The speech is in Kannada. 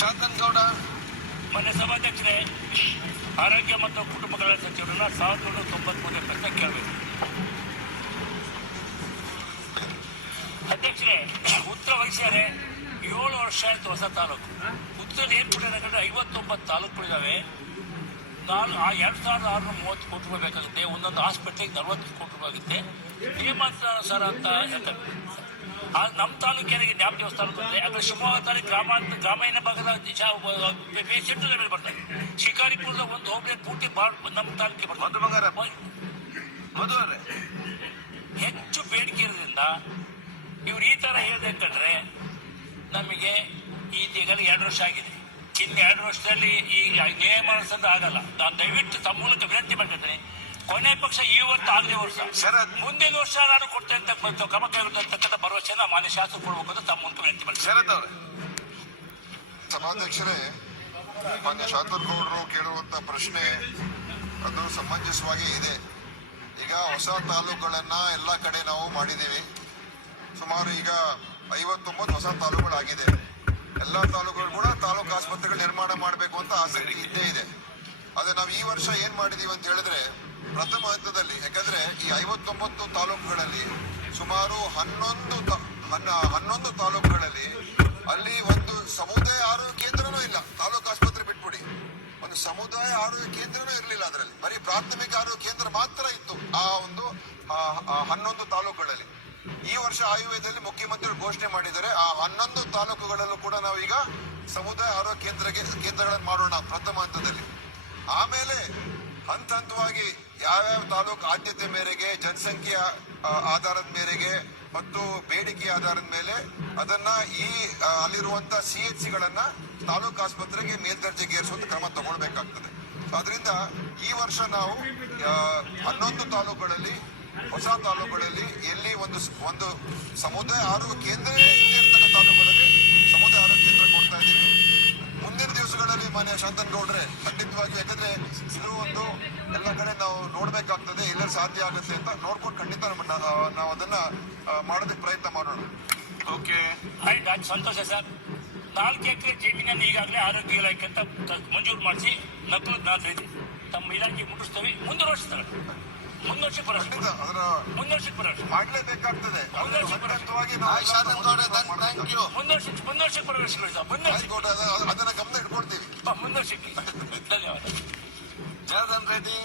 ಶಾಂತನಗೌಡ. ಮೊನ್ನೆ ಸಭಾಧ್ಯಕ್ಷರೇ, ಆರೋಗ್ಯ ಮತ್ತು ಕುಟುಂಬ ಕಲ್ಯಾಣ ಸಚಿವರನ್ನ 1993 ಪ್ರಶ್ನೆ ಕೇಳಬೇಕು. ಅಧ್ಯಕ್ಷರೇ, ಉತ್ತರ ವಹಿಸ್ಯಾರೆ 7 ವರ್ಷ ಆಯ್ತು ಹೊಸ ತಾಲೂಕು. ಉತ್ತರ ಏನ್ ಕೊಟ್ಟಿದ್ದಾರೆ? 59 ತಾಲೂಕುಗಳಿದಾವೆ. 2630 ಕೋಟಿ ರೂಪಾಯಿ ಬೇಕಾಗುತ್ತೆ. ಒಂದೊಂದು ಹಾಸ್ಪಿಟ್ಲಿಗೆ 40 ಕೋಟಿ ರೂಪಾಯಿ ಆಗುತ್ತೆ. ನಿಯಮಾನುಸಾರ ಅಂತ ಹೇಳ್ತಾರೆ. ನಮ್ಮ ತಾಲೂಕಿಗೆ ನ್ಯಾಮ ದೇವಸ್ಥಾನ ಬಂದರೆ ಅದ್ರ ಶಿವಮೊಗ್ಗ ತಾಲೂಕು ಗ್ರಾಮೀಣ ಭಾಗದ ಪೇಷಂಟ್ ಲೆವೆಲ್ ಬರ್ತಾರೆ. ಶಿಕಾರಿಪುರದ ಒಂದು ಹೋಬಳಿ ಪೂರ್ತಿ ನಮ್ಮ ತಾಲೂಕಿಗೆ ಬರ್ತಾರೆ. ಹೆಚ್ಚು ಬೇಡಿಕೆ ಇರೋದ್ರಿಂದ ಇವ್ರು ಈ ತರ ಹೇಳಿದೆ ಅಂತಂದ್ರೆ ನಮಗೆ ಈಗಾಗಲೇ 2 ವರ್ಷ ಆಗಿದೆ. ಇನ್ನು 2 ವರ್ಷದಲ್ಲಿ ಈ ನಿಯಮಾನುಸಾರ ಆಗಲ್ಲ. ನಾನು ದಯವಿಟ್ಟು ತಮ್ಮ ಮೂಲಕ ವಿನಂತಿ ಮಾಡ್ತಿದ್ದೇನೆ, ಕೊನೆ ಪಕ್ಷ ಈ ವರ್ಷ ಆಗಲೇ ವರ್ಷ ಮುಂದಿನ ವರ್ಷ ನಾನು ಕೊಡ್ತೇನೆ ಅಂತ ಕ್ರಮ ಕೈಗೊಳ್ಳತಕ್ಕಂಥ ಭರವಸೆನ ಮಾನ್ಯ ಶಾಸಕ ಕೊಡಬೇಕು ಅಂತ ತಮ್ಮ ಮೂಲಕ ವಿನಂತಿ ಮಾಡ್ತೀನಿ. ಸಭಾಧ್ಯಕ್ಷರೇ, ಮಾನ್ಯ ಶಾಸಕರು ಕೇಳುವಂತ ಪ್ರಶ್ನೆ ಅದು ಸಮಂಜಸವಾಗಿ ಇದೆ. ಈಗ ಹೊಸ ತಾಲೂಕುಗಳನ್ನ ಎಲ್ಲ ಕಡೆ ನಾವು ಮಾಡಿದ್ದೀವಿ. ಸುಮಾರು ಈಗ 59 ಹೊಸ ತಾಲೂಕುಗಳಾಗಿದೆ. ಎಲ್ಲ ತಾಲೂಕುಗಳು ಕೂಡ ತಾಲೂಕು ಆಸ್ಪತ್ರೆಗಳು ನಿರ್ಮಾಣ ಮಾಡಬೇಕು ಅಂತ ಆಸಕ್ತಿ ಇದ್ದೇ ಇದೆ. ಆದ್ರೆ ನಾವು ಈ ವರ್ಷ ಏನ್ ಮಾಡಿದೀವಿ ಅಂತ ಹೇಳಿದ್ರೆ, ಪ್ರಥಮ ಹಂತದಲ್ಲಿ, ಯಾಕಂದ್ರೆ ಈ 59 ತಾಲೂಕುಗಳಲ್ಲಿ ಸುಮಾರು 11 ತಾಲೂಕುಗಳಲ್ಲಿ ಅಲ್ಲಿ ಒಂದು ಸಮುದಾಯ ಆರೋಗ್ಯ ಕೇಂದ್ರನೂ ಇಲ್ಲ. ತಾಲೂಕು ಆಸ್ಪತ್ರೆ ಬಿಟ್ಬಿಡಿ, ಒಂದು ಸಮುದಾಯ ಆರೋಗ್ಯ ಕೇಂದ್ರನೂ ಇರಲಿಲ್ಲ. ಅದರಲ್ಲಿ ಬರೀ ಪ್ರಾಥಮಿಕ ಆರೋಗ್ಯ ಕೇಂದ್ರ ಮಾತ್ರ ಇತ್ತು ಆ ಒಂದು 11 ತಾಲೂಕುಗಳಲ್ಲಿ. ಈ ವರ್ಷ ಆಯವ್ಯಯದಲ್ಲಿ ಮುಖ್ಯಮಂತ್ರಿಗಳು ಘೋಷಣೆ ಮಾಡಿದ್ದಾರೆ, ಆ 11 ತಾಲೂಕುಗಳಲ್ಲೂ ಕೂಡ ನಾವೀಗ ಸಮುದಾಯ ಆರೋಗ್ಯ ಕೇಂದ್ರಗಳನ್ನು ಮಾಡೋಣ ಪ್ರಥಮ ಹಂತದಲ್ಲಿ. ಆಮೇಲೆ ಹಂತ ಹಂತವಾಗಿ ಯಾವ್ಯಾವ ತಾಲೂಕು ಆದ್ಯತೆ ಮೇರೆಗೆ, ಜನಸಂಖ್ಯೆಯ ಆಧಾರದ ಮೇರೆಗೆ ಮತ್ತು ಬೇಡಿಕೆ ಆಧಾರದ ಮೇಲೆ ಅದನ್ನ ಈ ಅಲ್ಲಿರುವಂತ CHCಗಳನ್ನ ತಾಲೂಕು ಆಸ್ಪತ್ರೆಗೆ ಮೇಲ್ದರ್ಜೆಗೆ ಏರಿಸುವಂತ ಕ್ರಮ ತಗೊಳ್ಬೇಕಾಗ್ತದೆ. ಅದರಿಂದ ಈ ವರ್ಷ ನಾವು 11 ತಾಲೂಕುಗಳಲ್ಲಿ, ಹೊಸ ತಾಲೂಕುಗಳಲ್ಲಿ ಎಲ್ಲಿ ಒಂದು ಸಮುದಾಯ ಆರೋಗ್ಯ ಕೇಂದ್ರ ಇರ್ತಕ್ಕಂಥ ತಾಲೂಕುಗಳಲ್ಲಿ ಸಮುದಾಯ ಆರೋಗ್ಯ ಕೇಂದ್ರ ಕೊಡ್ತಾ ಇದ್ದೀವಿ. ಮುಂದಿನ ದಿವಸಗಳಲ್ಲಿ ಮಾನ್ಯ ಶಾಂತನಗೌಡ್ರೆ ಖಂಡಿತವಾಗಿ, ಯಾಕಂದ್ರೆ ಇದು ಒಂದು ಎಲ್ಲ ಕಡೆ ನಾವು ನೋಡ್ಬೇಕಾಗ್ತದೆ, ಎಲ್ಲ ಸಾಧ್ಯ ಆಗುತ್ತೆ ಅಂತ ನೋಡ್ಕೊಂಡು ಖಂಡಿತ ನಾವು ಅದನ್ನ ಮಾಡೋದಕ್ಕೆ ಪ್ರಯತ್ನ ಮಾಡೋಣ. ಓಕೆ, ಆಯ್ತು, ಸಂತೋಷ ಸರ್. 4 ಎಕರೆ ಜಮೀನನ್ನು ಈಗಾಗಲೇ ಆರೋಗ್ಯ ಇಲಾಖೆ ಅಂತ ಮಂಜೂರು ಮಾಡಿಸಿ ನಕಲು ತಮ್ಮ ಇಲಾಖೆ ಮುಟ್ಟಿಸ್ತೇವೆ. ಮುಂದಿನ ವರ್ಷಕ್ಕೆ ಮಾಡ್ಲೇಬೇಕಾಗ್ತದೆ. ಅದನ್ನ ಗಮನ ಇಟ್ಕೊಡ್ತೀವಿ. ಮುಂದುವರ್ಷಕ್ಕೆ ಧನ್ಯವಾದ. ಜನಾರ್ದನ್ ರೆಡ್ಡಿ.